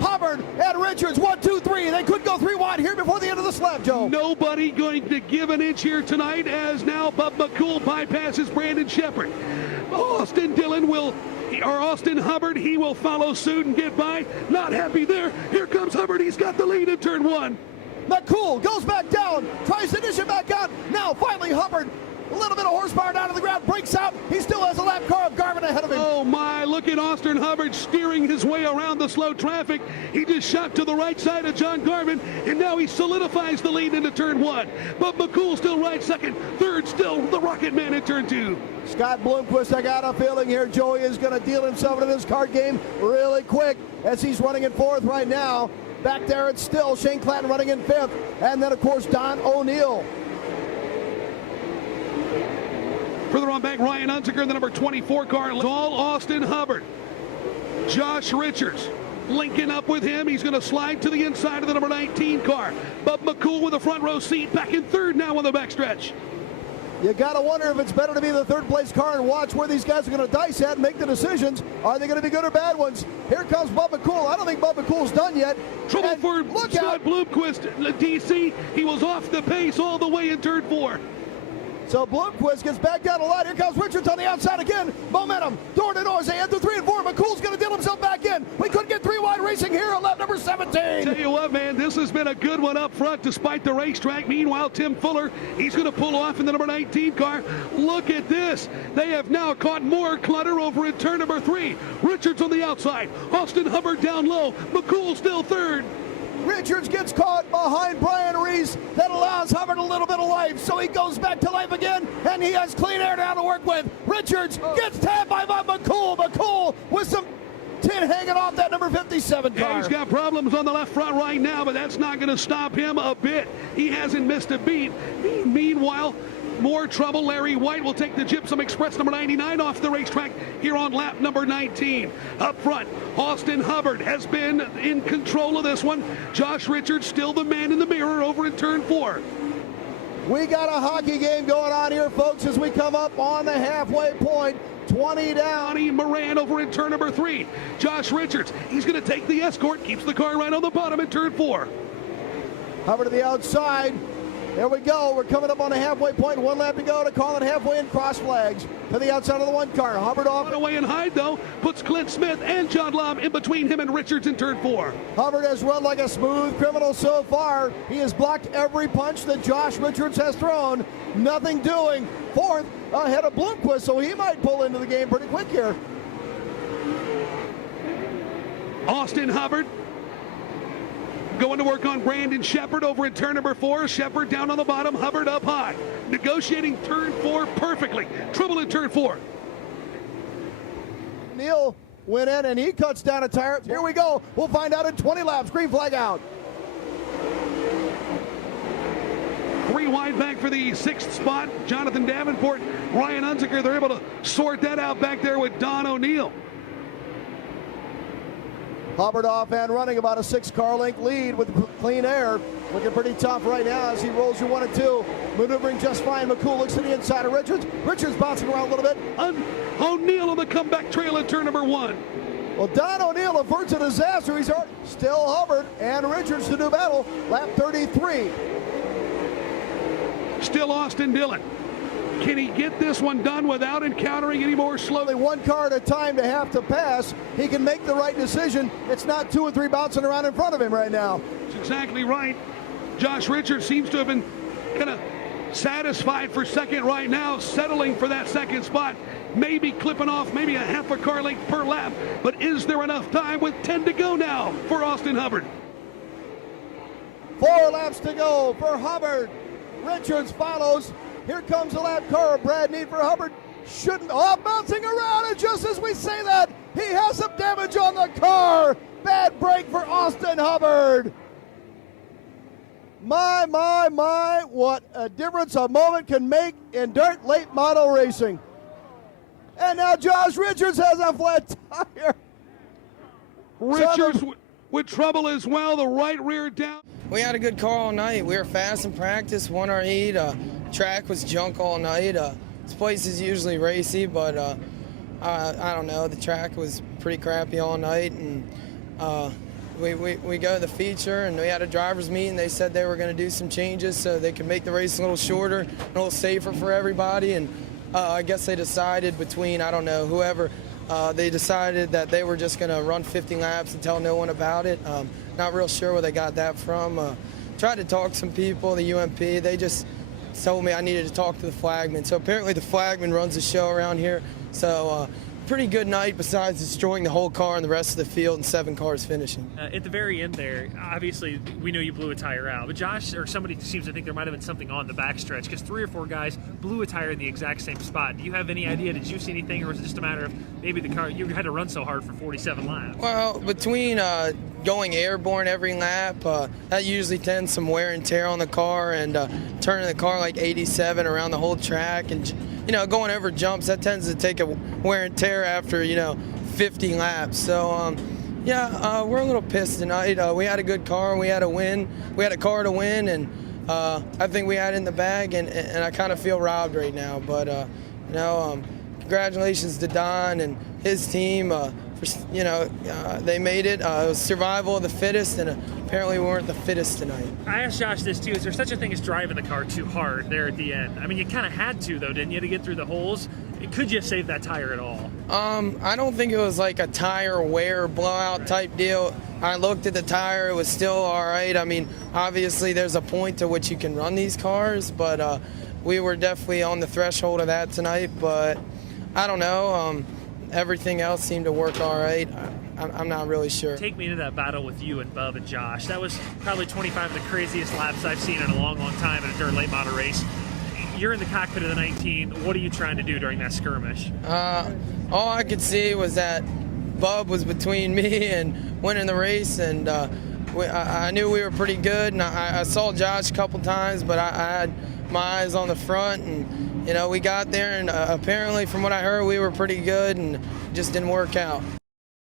Hubbard and Richards, 1, 2, 3. They could go 3 wide here before the end of the slab, Joe. Nobody going to give an inch here tonight as now Bub McCool bypasses Brandon Shepard. Austin Hubbard, he will follow suit and get by. Not happy there. Here comes Hubbard. He's got the lead in turn 1. McCool goes back down, tries to dish it back out. Now finally Hubbard, a little bit of horsepower down to the ground, breaks out. He still has a lap car of Garvin ahead of him. Oh my, look at Austin Hubbard steering his way around the slow traffic. He just shot to the right side of John Garvin, and now he solidifies the lead into turn 1. But McCool still right second. Third still the Rocket Man in turn 2. Scott Bloomquist, I got a feeling here Joey is going to deal himself into this card game really quick as he's running in 4th right now. Back there it's still Shane Clanton running in 5th, and then of course Don O'Neill. Further on back, Ryan Unziker, the number 24 car. All Austin Hubbard. Josh Richards linking up with him. He's going to slide to the inside of the number 19 car. Bub McCool with a front row seat, back in 3rd now on the backstretch. You got to wonder if it's better to be the 3rd place car and watch where these guys are going to dice at and make the decisions. Are they going to be good or bad ones? Here comes Bub McCool. I don't think Bub McCool's done yet. Trouble for Scott Bloomquist, DC. He was off the pace all the way in turn 4. So Bloomquist gets back down the line. Here comes Richards on the outside again. Momentum, door to door as they enter 3 and 4. McCool's going to deal himself back in. We couldn't get 3 wide racing here on lap number 17. Tell you what, man, this has been a good one up front despite the racetrack. Meanwhile, Tim Fuller, he's going to pull off in the number 19 car. Look at this. They have now caught more clutter over in turn number 3. Richards on the outside. Austin Hubbard down low. McCool still 3rd. Richards gets caught behind Brian Reese. That allows Hubbard a little bit of life, so he goes back to life again, and he has clean air now to work with. Richards gets tabbed by McCool. McCool with some tin hanging off that number 57 car. Yeah, he's got problems on the left front right now, but that's not going to stop him a bit. He hasn't missed a beat. Meanwhile, more trouble. Larry White will take the Gypsum Express number 99 off the racetrack here on lap number 19. Up front, Austin Hubbard has been in control of this one. Josh Richards still the man in the mirror over in turn 4. We got a hockey game going on here, folks, as we come up on the halfway point. 20 down. Johnny Moran over in turn number 3. Josh Richards, he's going to take the escort, keeps the car right on the bottom in turn 4. Hubbard to the outside. There we go. We're coming up on the halfway point. 1 lap to go to call it halfway and cross flags to the outside of the 1 car. Hubbard off. Run away and hide, though. Puts Clint Smith and John Lobb in between him and Richards in turn 4. Hubbard has run like a smooth criminal so far. He has blocked every punch that Josh Richards has thrown. Nothing doing. 4th ahead of Bloomquist, so he might pull into the game pretty quick here. Austin Hubbard going to work on Brandon Shepard over in turn number 4. Shepard down on the bottom, Hubbard up high. Negotiating turn 4 perfectly. Trouble in turn 4. Neal went in and he cuts down a tire. Here we go. We'll find out in 20 laps. Green flag out. 3 wide back for the 6th spot. Jonathan Davenport, Ryan Unziker, they're able to sort that out back there with Don O'Neill. Hubbard off and running about a 6-car length lead with clean air. Looking pretty tough right now as he rolls through 1 and 2. Maneuvering just fine. McCool looks to the inside of Richards. Richards bouncing around a little bit. O'Neill on the comeback trail in turn number 1. Well, Don O'Neill averts a disaster. He's still Hubbard and Richards to do battle. Lap 33. Still Austin Dillon. Can he get this one done without encountering any more Slowly 1 car at a time to have to pass. He can make the right decision. It's not 2 or 3 bouncing around in front of him right now. That's exactly right. Josh Richards seems to have been kind of satisfied for 2nd right now, settling for that 2nd spot. Maybe clipping off maybe a half a car length per lap. But is there enough time with 10 to go now for Austin Hubbard? 4 laps to go for Hubbard. Richards follows. Here comes the lap car of Brad Need for Hubbard. Bouncing around, and just as we say that, he has some damage on the car. Bad break for Austin Hubbard. My, what a difference a moment can make in dirt late model racing. And now Josh Richards has a flat tire. Richards with trouble as well, the right rear down. We had a good car all night. We were fast in practice, won our heat. Track was junk all night. This place is usually racy, but I don't know. The track was pretty crappy all night, and we go to the feature, and we had a driver's meeting. They said they were going to do some changes so they could make the race a little shorter, a little safer for everybody. And I guess they decided between, I don't know, whoever, they decided that they were just going to run 50 laps and tell no one about it. Not real sure where they got that from. Tried to talk to some people, the UMP. They just told me I needed to talk to the flagman. So apparently the flagman runs the show around here. So pretty good night besides destroying the whole car and the rest of the field and 7 cars finishing. At the very end there, obviously we know you blew a tire out, but Josh or somebody seems to think there might have been something on the backstretch because 3 or 4 guys blew a tire in the exact same spot. Do you have any idea? Did you see anything, or was it just a matter of maybe the car, you had to run so hard for 47 laps? Well, between going airborne every lap, that usually tends some wear and tear on the car, and turning the car like 87 around the whole track, and going over jumps, that tends to take a wear and tear after 50 laps. So we're a little pissed tonight. We had a good car, we had a win, we had a car to win, and I think we had it in the bag, and I kind of feel robbed right now. But congratulations to Don and his team. They made it. It was survival of the fittest, and apparently we weren't the fittest tonight. I asked Josh this too. Is there such a thing as driving the car too hard there at the end? I mean, you kind of had to, though, didn't you, to get through the holes? Could you save that tire at all? I don't think it was like a tire wear blowout type deal. I looked at the tire. It was still all right. I mean, obviously there's a point to which you can run these cars, but we were definitely on the threshold of that tonight. But I don't know. Everything else seemed to work all right. I'm not really sure. Take me into that battle with you and Bub and Josh. That was probably 25 of the craziest laps I've seen in a long, long time in a dirt late model race. You're in the cockpit of the 19. What are you trying to do during that skirmish? All I could see was that Bub was between me and winning the race, and I knew we were pretty good. And I saw Josh a couple times, but I had my eyes on the front, and we got there, and apparently from what I heard we were pretty good, and just didn't work out.